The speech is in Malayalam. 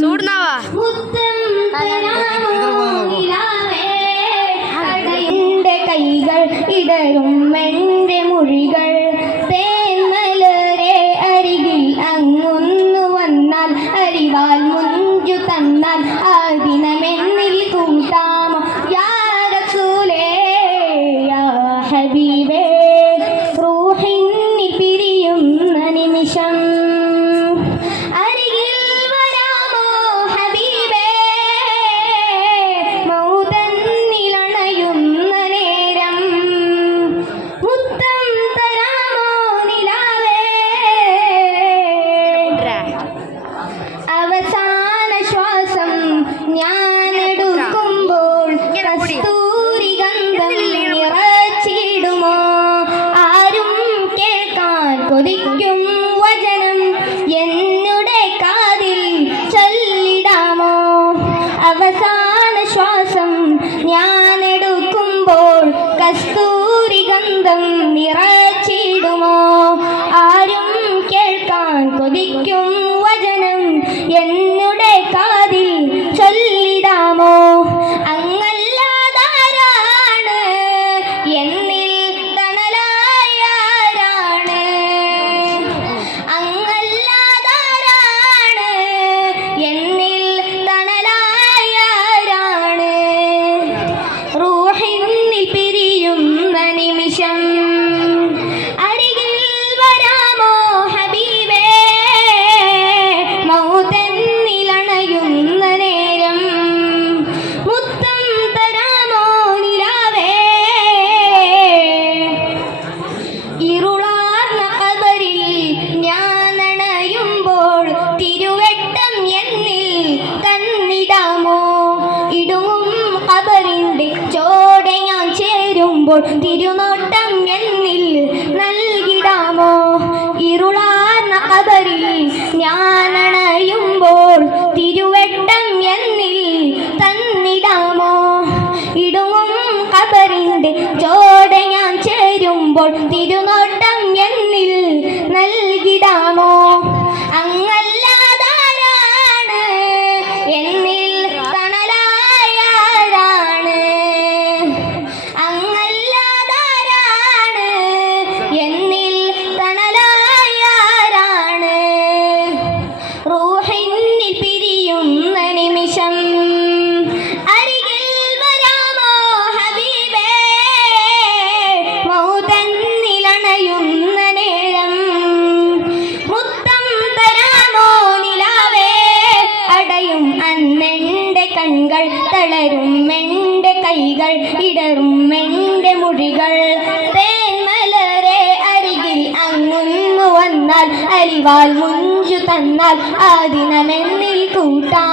സൂടുന്നാ സൂടുന്നാവാ കൈകൾ ഇടരും എൻ്റെ മൊഴികൾ തേന്മലരെ അരികിൽ അങ്ങൊന്നു വന്നാൽ അരിവാൽ മുഞ്ചു തന്നാൽ ആ ദിനമെന്നിൽ കൂട്ടാമോ യാ റസൂലേ യാ ഹബീബേ റൂഹിന്നി പിരിയുന്ന നിമിഷം അവസാന ശ്വാസം ഞാനെടുക്കുമ്പോൾ കസ്തൂരി ഗന്ധം നിറച്ചിടുമോ ആരും കേൾക്കാൻ കൊതിക്കും വചനം എന്നുടെ കാതിൽ ചൊല്ലിടാമോ അവസാന ശ്വാസം ഞാനെടുക്കുമ്പോൾ കസ്തൂരി ഗന്ധം നിറച്ചിടുമോ ആരും കേൾക്കാൻ കൊതിക്കും വചനം എന്നുടെ കാതിൽ ചൊല്ലിടാമോ അങ്ങല്ലാതാരാണ് എന്നിൽ തണലായാരാണ് അങ്ങല്ലാതാരാണ് എന്നിൽ തണലായാരാണ് റൂഹിന്നിൽ പിരിയുന്ന നിമിഷം ഇരുളാർന്ന ഖബറിൽ ഞാനണയുമ്പോൾ തിരുവെട്ടം എന്നിൽ തന്നിടാമോ ഇടുങ്ങും ഖബറിന്റെ ചോടെ ഞാൻ ചേരുമ്പോൾ തിരുനോട്ടം എന്നിൽ നൽകിടാമോ ഇരുളാർന്ന ഖബറിൽ ഞാനണയുമ്പോൾ തിരുവെട്ടം എന്നിൽ തന്നിടാമോ ഇടുങ്ങും ഖബറിന്റെ ചോടെ ഞാൻ ചേരുമ്പോൾ തിരുനോട്ടം എന്നിൽ നൽകിടാമോ അങ്ങല്ലാതാരാണ് എന്നിൽ തണലായാരാണ് അങ്ങല്ലാതാരാണ് എന്നിൽ തണലായാരാണ് റൂഹിന്നിൽ പിരിയുന്ന നിമിഷം അന്നെൻ്റെ കൺകൾ തളരും എൻ്റെ കൈകൾ ഇടറും എൻ്റെ മൊഴികൾ തേന്മലരെ അരികിൽ അങ്ങൊന്നു വന്നാൽ അരിവാൽ മുഞ്ചു തന്നാൽ ആ ദിനമെന്നിൽ കൂട്ടാം